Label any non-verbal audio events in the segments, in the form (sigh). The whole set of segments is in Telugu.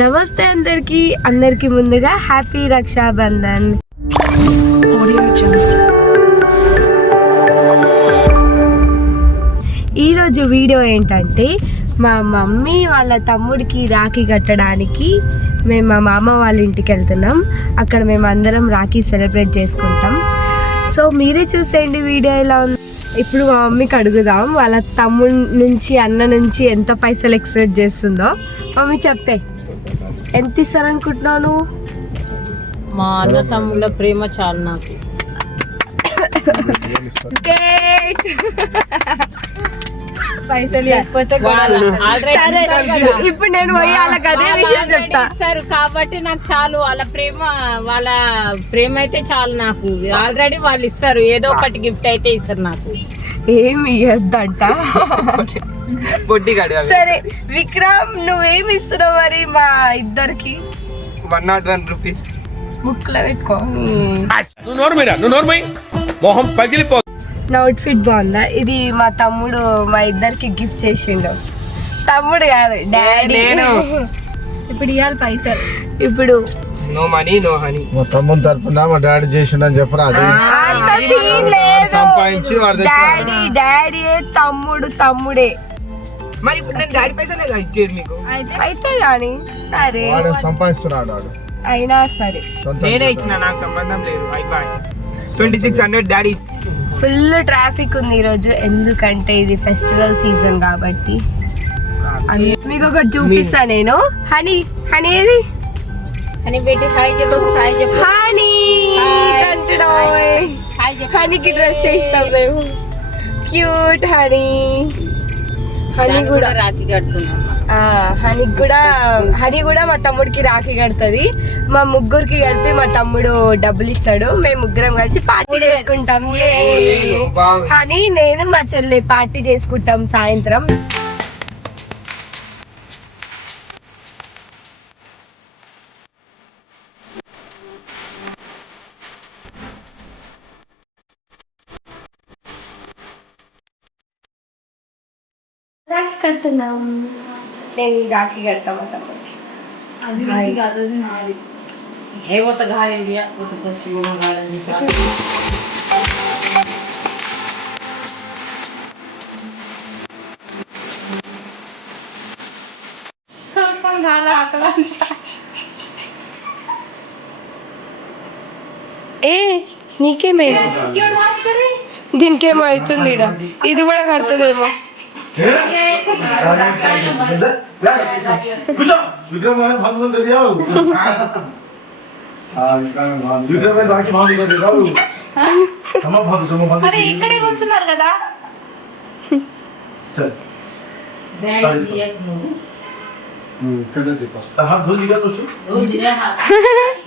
నమస్తే అందరికి అందరికి ముందుగా హ్యాపీ రక్షాబంధన్. ఈరోజు వీడియో ఏంటంటే మా మమ్మీ వాళ్ళ తమ్ముడికి రాఖీ కట్టడానికి మేము మా మామ వాళ్ళ ఇంటికి వెళ్తున్నాం. అక్కడ మేము అందరం రాఖీ సెలబ్రేట్ చేసుకుంటాం. సో మీరే చూసేయండి వీడియో ఎలా ఉంది. ఇప్పుడు మా మమ్మీకి అడుగుదాం వాళ్ళ తమ్ముడి నుంచి అన్న నుంచి ఎంత పైసలు ఎక్స్పెక్ట్ చేస్తుందో. మమ్మీ చెప్పే ఎంత ఇస్తారనుకుంటున్నావు నువ్వు? మా అన్న తమ్ముళ్ళ ప్రేమ చాలు నాకు. (coughs) పైసలు లేకపోతే already సరే. ఇప్పుడు నేను పోయి వాళ్ళకి అదే వాళ్ళు విషయం already చెప్తా. ఇస్తారు కాబట్టి నాకు చాలు. వాళ్ళ ప్రేమ వాళ్ళ ప్రేమ అయితే చాలు నాకు. ఆల్రెడీ వాళ్ళు ఇస్తారు. ఏదో ఒకటి గిఫ్ట్ అయితే ఇస్తారు నాకు. ఏమి ఇవ్వద్దంట సరే విక్రమ్ నువ్వేమి ఇస్తున్నావు మరి మా ఇద్దరికి? వన్ నాట్ వన్ రూపీస్ బుక్లో పెట్టుకో. నువ్వు నోర్మైరా నువ్వు నోర్మై మొహం పగిలిపో నా అవుట్ఫిట్ బాగుందా? ఇది మా తమ్ముడు మా ఇద్దరికి గిఫ్ట్ చేసిండు. తమ్ముడు కాదు డాడీ. నేను. (laughs) ఇప్పుడు ఇవ్వాలి పైసలు. ఇప్పుడు నో మనీ నో హనీ. మా తమ్ముని తరపున మా డాడీ చేసిండని చెప్పరా అది? సంపాదించి డాడీ డాడీ తమ్ముడు తమ్ముడే. మరి ఇప్పుడు నేను గాడి పైసలే ఇచ్చేది మీకు? అయితే కానీ సరే. వాడు సంపాదిస్తున్నాడు వాడు. అయినా సరే. నేనే ఇచ్చిన నాకు సంబంధం లేదు. అయిపోయి twenty six hundred daddy. Full traffic ఉంది ఈరోజు. ఎందుకంటే ఇది ఫెస్టివల్ సీజన్ కాబట్టి. మీకు ఒకటి చూపిస్తా నేను. హనీ హనీ ఏది? అని పెట్టి హాయ్ చెప్పు హాయ్ చెప్పు. హనీ హనీకి డ్రెస్ వేస్తాం మేము. Cute honey. హనీ కూడా. రాఖీ కడుతున్నాం ఆ, హనీకి కూడా హనీ కూడా మా తమ్ముడికి రాఖీ కడుతుంది. మా ముగ్గురికి కలిపి మా తమ్ముడు డబ్బులు ఇస్తాడు. మేము ముగ్గురం కలిసి పార్టీ చేసుకుంటాం. హనీ నేను మా చెల్లి పార్టీ చేసుకుంటాం సాయంత్రం. రాఖీ కడుతున్నాం నేను ఈ రాఖీ కడతాం మా తమ్ముడికి ఏ పోత గాయం పోత పశ్చిమ గాయం ఏ నీకేమైంది దీనికేమో అవుతుంది ఈడ. ఇది కూడా కడుతుందేమో 그죠? 유대면 받는 데요. 아, 유대면 유대면 나기 받는 데라고. 저만 봐도 저만 봐도. 아니, 이कड에 కూర్చున్నారు కదా. 자. 네, 이제 음, 그래 됐어. 아, 돈이가 놓쳐? 돈이가 하.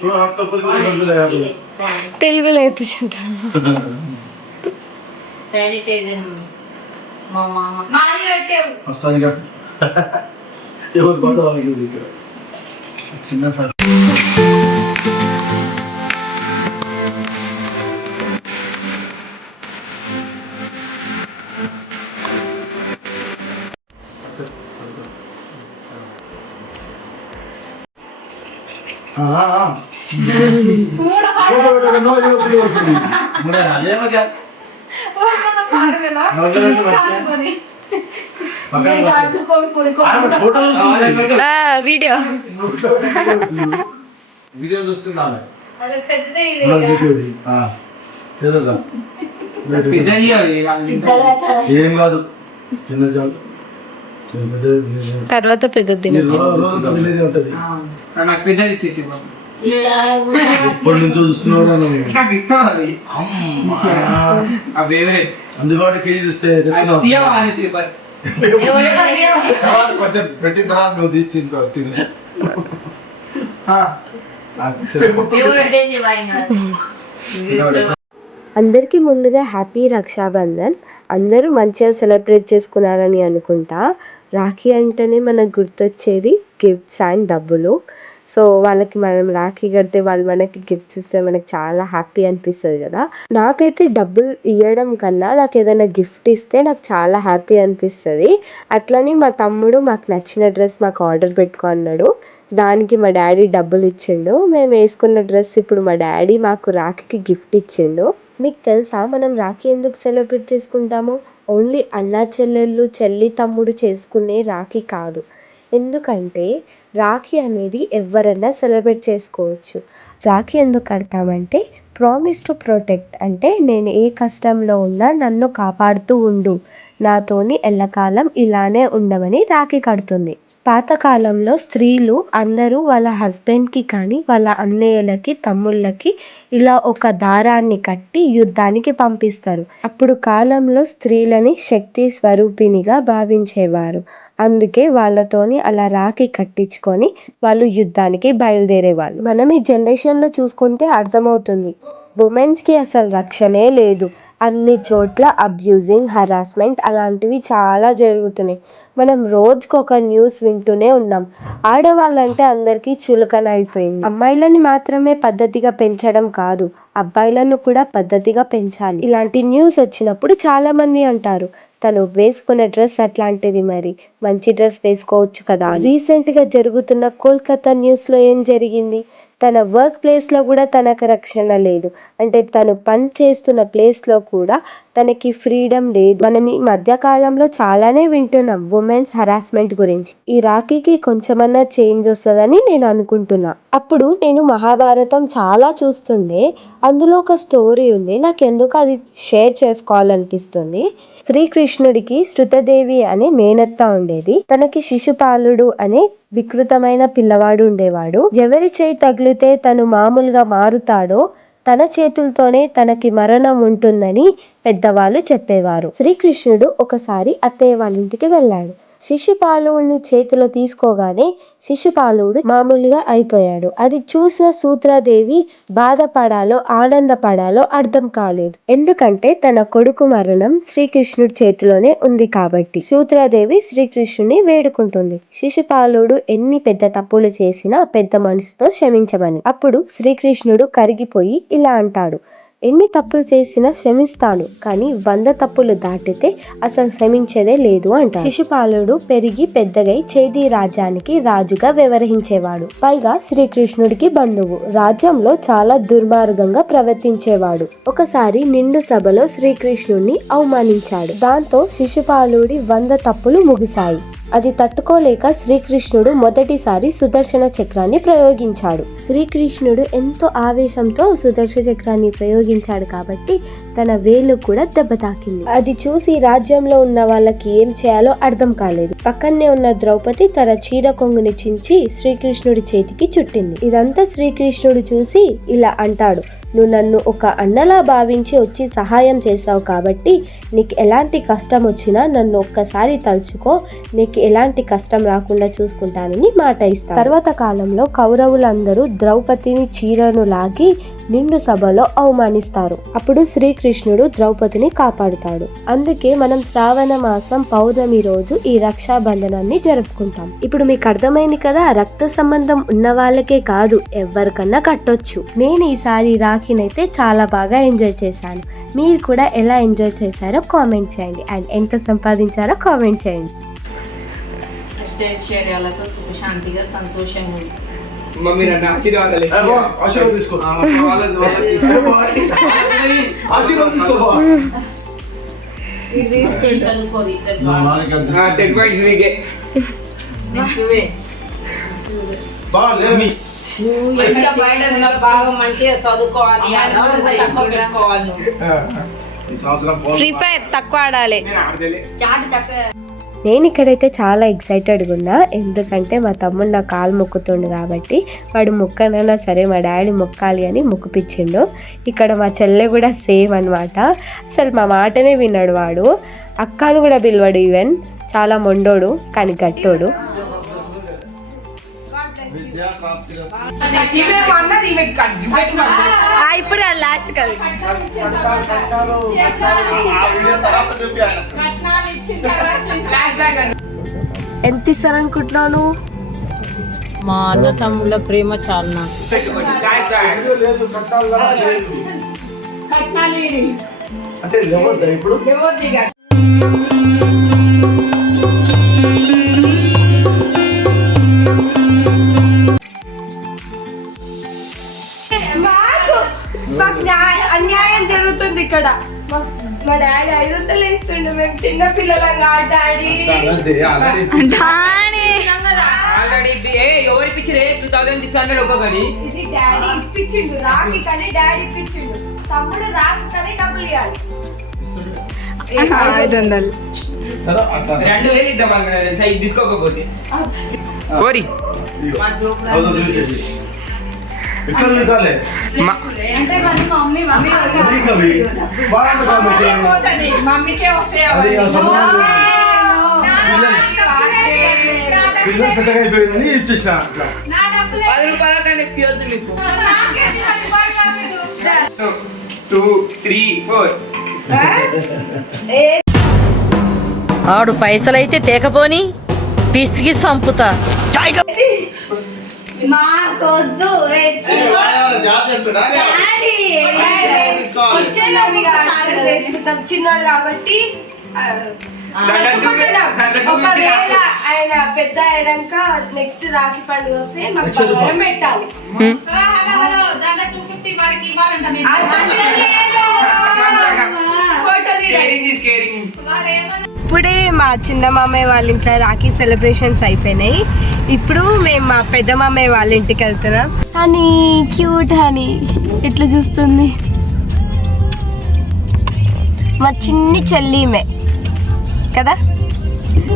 그거 학교 거기 가서 해야 돼. 텔레비전 때 진짜. 세니테이션 మా మామ. వస్తాను ఇక ఎవరు బాధ వాళ్ళకి ఇక్కడ. చిన్న సార్. వీడియో. వీడియో. చూస్తుందా ఏం కాదు. చిన్న చాలు పెద్ద తర్వాత ఉంటది నాకు పెద్దది ఇచ్చేసి బాబు ఎప్పటి నుంచో ఫేవరెట్ అందుబాటు కేజీ చూస్తే కొంచెం పెట్టిన తర్వాత నువ్వు తీసి తినుకో తిను. (laughs) అందరికీ ముందుగా హ్యాపీ రక్షాబంధన్. అందరూ మంచిగా సెలబ్రేట్ చేసుకున్నారని అనుకుంటా. రాఖీ అంటేనే మనకు గుర్తొచ్చేది గిఫ్ట్స్ అండ్ డబ్బులు. సో వాళ్ళకి మనం రాఖీ కడితే వాళ్ళు మనకి గిఫ్ట్స్ ఇస్తే మనకి చాలా హ్యాపీ అనిపిస్తుంది కదా. నాకైతే డబ్బులు ఇవ్వడం కన్నా నాకు ఏదైనా గిఫ్ట్ ఇస్తే నాకు చాలా హ్యాపీ అనిపిస్తుంది. అట్లని మా తమ్ముడు మాకు నచ్చిన డ్రెస్ మాకు ఆర్డర్ పెట్టుకో అన్నాడు. దానికి మా డాడీ డబ్బులు ఇచ్చిండు. మేము వేసుకున్న డ్రెస్ ఇప్పుడు మా డాడీ మాకు రాఖీకి గిఫ్ట్ ఇచ్చిండు. మీకు తెలుసా మనం రాఖీ ఎందుకు సెలబ్రేట్ చేసుకుంటాము? ఓన్లీ అన్నా చెల్లెళ్ళు చెల్లి తమ్ముడు చేసుకునే రాఖీ కాదు. ఎందుకంటే రాఖీ అనేది ఎవరైనా సెలబ్రేట్ చేసుకోవచ్చు. రాఖీ ఎందుకు కడతామంటే ప్రామిస్ టు ప్రొటెక్ట్ అంటే నేను ఏ కష్టంలో ఉన్నా నన్ను కాపాడుతూ ఉండు. నాతోని ఎల్లకాలం ఇలానే ఉండమని రాఖీ కడుతుంది. పాతకాలంలో స్త్రీలు అందరూ వాళ్ళ హస్బెండ్కి కానీ వాళ్ళ అన్నయ్యలకి తమ్ముళ్ళకి ఇలా ఒక దారాన్ని కట్టి యుద్ధానికి పంపిస్తారు. అప్పుడు కాలంలో స్త్రీలని శక్తి స్వరూపిణిగా భావించేవారు. అందుకే వాళ్ళతోని అలా రాఖీ కట్టించుకొని వాళ్ళు యుద్ధానికి బయలుదేరేవాళ్ళు. మనం ఈ జనరేషన్లో చూసుకుంటే అర్థమవుతుంది. ఉమెన్స్కి అసలు రక్షణే లేదు. అన్ని చోట్ల అబ్యూజింగ్ హరాస్మెంట్ అలాంటివి చాలా జరుగుతున్నాయి. మనం రోజుకు ఒక న్యూస్ వింటూనే ఉన్నాం. ఆడవాళ్ళంటే అందరికీ చులకన అయిపోయింది. అమ్మాయిలని మాత్రమే పద్ధతిగా పెంచడం కాదు అబ్బాయిలను కూడా పద్ధతిగా పెంచాలి. ఇలాంటి న్యూస్ వచ్చినప్పుడు చాలా మంది అంటారు తను వేసుకున్న డ్రెస్ అట్లాంటిది మరి. మంచి డ్రెస్ వేసుకోవచ్చు కదా రీసెంట్గా జరుగుతున్న కోల్కతా న్యూస్లో ఏం జరిగింది? తన వర్క్ ప్లేస్లో కూడా తనకు రక్షణ లేదు. అంటే తను పని చేస్తున్న ప్లేస్లో కూడా తనకి ఫ్రీడమ్ లేదు. మనం ఈ మధ్యకాలంలో చాలానే వింటున్నాం ఉమెన్స్ హరాస్మెంట్ గురించి. ఈ రాఖీకి కొంచెమన్నా చేంజ్ వస్తుందని నేను అనుకుంటున్నా. అప్పుడు నేను మహాభారతం చాలా చూస్తుండే. అందులో ఒక స్టోరీ ఉంది. నాకు ఎందుకు అది షేర్ చేసుకోవాలనిపిస్తుంది? శ్రీకృష్ణుడికి శృతదేవి అనే మేనత్త ఉండేది. తనకి శిశుపాలుడు అనే వికృతమైన పిల్లవాడు ఉండేవాడు. ఎవరి చేయి తగిలితే తను మామూలుగా మారుతాడో తన చేతులతోనే తనకి మరణం ఉంటుందని పెద్దవాళ్ళు చెప్పేవారు. శ్రీకృష్ణుడు ఒకసారి అత్తయ్య వాళ్ళ ఇంటికి వెళ్ళాడు. శిశుపాలువుని చేతిలో తీసుకోగానే శిశుపాలువుడు మామూలుగా అయిపోయాడు. అది చూసిన సూత్రాదేవి బాధపడాలో ఆనందపడాలో అర్థం కాలేదు. ఎందుకంటే తన కొడుకు మరణం శ్రీకృష్ణుడి చేతిలోనే ఉంది కాబట్టి సూత్రాదేవి శ్రీకృష్ణుని వేడుకుంటుంది. శిశుపాలుడు ఎన్ని పెద్ద తప్పులు చేసినా పెద్ద మనసుతో క్షమించమని. అప్పుడు శ్రీకృష్ణుడు కరిగిపోయి ఇలా అంటాడు. ఎన్ని తప్పులు చేసినా క్షమిస్తాను కానీ వంద తప్పులు దాటితే అసలు క్షమించేదే లేదు అంట శిశుపాలుడు పెరిగి పెద్దగై చేది రాజ్యానికి రాజుగా వ్యవహరించేవాడు. పైగా శ్రీకృష్ణుడికి బంధువు. రాజ్యంలో చాలా దుర్మార్గంగా ప్రవర్తించేవాడు. ఒకసారి నిండు సభలో శ్రీకృష్ణుడిని అవమానించాడు. దాంతో శిశుపాలుడి వంద తప్పులు ముగిశాయి. అది తట్టుకోలేక శ్రీకృష్ణుడు మొదటిసారి సుదర్శన చక్రాన్ని ప్రయోగించాడు. శ్రీకృష్ణుడు ఎంతో ఆవేశంతో సుదర్శన చక్రాన్ని ప్రయోగించాడు కాబట్టి తన వేలు కూడా దెబ్బ తాకింది. అది చూసి రాజ్యంలో ఉన్న వాళ్ళకి ఏం చేయాలో అర్థం కాలేదు. పక్కనే ఉన్న ద్రౌపది తన చీర కొంగుని చించి శ్రీకృష్ణుడి చేతికి చుట్టింది. ఇదంతా శ్రీకృష్ణుడు చూసి ఇలా అంటాడు. నువ్వు నన్ను ఒక అన్నలా భావించి వచ్చి సహాయం చేసావు కాబట్టి నీకు ఎలాంటి కష్టం వచ్చినా నన్ను ఒక్కసారి తలుచుకో. నీకు ఎలాంటి కష్టం రాకుండా చూసుకుంటానని మాట ఇస్తాను. తర్వాత కాలంలో కౌరవులందరూ ద్రౌపదిని చీరను లాగి నిండు సభలో అవమానిస్తారు. అప్పుడు శ్రీకృష్ణుడు ద్రౌపదిని కాపాడుతాడు. అందుకే మనం శ్రావణ మాసం పౌర్ణమి రోజు ఈ రక్షాబంధనాన్ని జరుపుకుంటాం. ఇప్పుడు మీకు అర్థమైంది కదా రక్త సంబంధం ఉన్న వాళ్ళకే కాదు ఎవరికన్నా కట్టొచ్చు. నేను ఈసారి రాఖీనైతే చాలా బాగా ఎంజాయ్ చేశాను. మీరు కూడా ఎలా ఎంజాయ్ చేశారో కామెంట్ చేయండి. అండ్ ఎంత సంపాదించారో కామెంట్ చేయండి. అష్టైశ్వర్యాలతో సుఖశాంతిగా సంతోషంగా. ఉంది మమ్మీ నన్ను ఆశీర్వాదాలు ఏ బా, ఆశీర్వాదం తీసుకో. వాళ్ళది వాళ్ళది. ఏ బా, ఆశీర్వాదం తీసుకో బా. చదువుకోరు ఇద్దరు నా నాన్నకి అంత ఇష్టం. టెన్ పాయింట్స్ నీకే. నువ్వే బాగా మంచిగా చదువుకోవాలి ఫ్రీ ఫైర్ తక్కువ ఆడాలి. నేను ఇక్కడైతే చాలా ఎక్సైటెడ్గా ఉన్నా. ఎందుకంటే మా తమ్ముడు నా కాలు మొక్కుతుండు కాబట్టి వాడు మొక్కనైనా సరే మా డాడీ మొక్కాలి అని మొక్కుపిచ్చిండు. ఇక్కడ మా చెల్లె కూడా సేమ్ అనమాట అసలు మా మాటనే విన్నాడు వాడు. అక్కను కూడా పిలవాడు ఈవెన్. చాలా మొండోడు కానీ గట్టోడు ఇచ్చిన తర్వాత ఎంత ఇస్తారు అనుకుంటున్నావు నువ్వు మా అన్న తమ్ముళ్ళ ప్రేమ చాలు అంటే ఇప్పుడు? అన్యాయం జరుగుతుంది ఇక్కడ. మా- డాడీ ఐదు వందలు వేస్తుండే. మేము చిన్న పిల్లలంగా డాడీ. అదే ఆల్రెడీ ఆల్రెడీ ఏ ఎవరికి ఇచ్చిరే టూ థౌసండ్ సిక్స్ హండ్రెడ్ ఒక్కొక్కరి ఇది డాడీ ఇప్పించిండు. రాకి కానీ డాడీ ఇప్పించిండు. తమ్ముడు రాకి కానీ డబ్బులు ఇవ్వాలి సరే అట్లా రెండు వేలు ఇద్దాం తీసుకోకపోతే. కోరి థౌసండ్ యూజ్ చేసి ఎక్కడ చూడాలి మా- నీకు అవి బాగా కాబట్టి మమ్మీకే వస్తాయి అది ఆ సంబంధం బిజినెస్ పెద్దగా అయిపోయిందని ఇచ్చేసిన అట్లా టూ త్రీ ఫోర్ ఆడు పైసలైతే తేకపోని పిసికి సంపుతా. మాకొద్దు చిన్నోడు కాబట్టి ఒకవేళ ఆయన పెద్ద అయినాక నెక్స్ట్ రాఖీ పండుగ వస్తే మాకు. బంగారం పెట్టాలి. కేరింగ్ ఇప్పుడే మా చిన్న మామయ్య వాళ్ళ ఇంట్లో రాఖీ సెలబ్రేషన్స్ అయిపోయినాయి. ఇప్పుడు మేము మా పెద్ద మామయ్య వాళ్ళ ఇంటికి వెళ్తున్నాం. హనీ క్యూట్ హనీ ఇట్లా చూస్తుంది? మా చిన్ని చెల్లి ఈమె. కదా?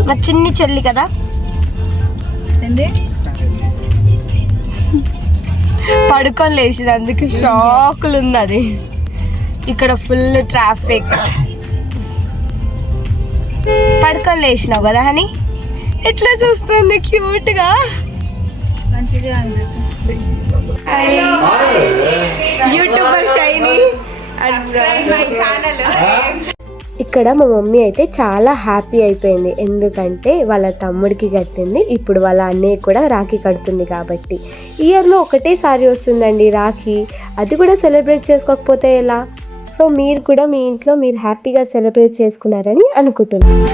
మా చిన్ని చెల్లి కదా? పడుకొని లేచింది అందుకే షాకులు ఉంది అది. ఇక్కడ ఫుల్ ట్రాఫిక్ పడుకొని లేచినావు కదా హనీ? ఎట్లా చూస్తుంది? క్యూట్గా యూట్యూబర్ షైనీ. ఇక్కడ మా మమ్మీ అయితే చాలా హ్యాపీ అయిపోయింది. ఎందుకంటే వాళ్ళ తమ్ముడికి కట్టింది. ఇప్పుడు వాళ్ళ అన్నయ్య కూడా రాఖీ కడుతుంది కాబట్టి. ఇయర్లో ఒకటేసారి వస్తుందండి రాఖీ. అది కూడా సెలబ్రేట్ చేసుకోకపోతే ఎలా? సో మీరు కూడా మీ ఇంట్లో మీరు హ్యాపీగా సెలబ్రేట్ చేసుకున్నారని అనుకుంటున్నాను.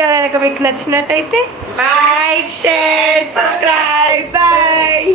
కనుక మీకు నచ్చినట్టయితే లైక్ షేర్ సబ్స్క్రైబ్. బాయ్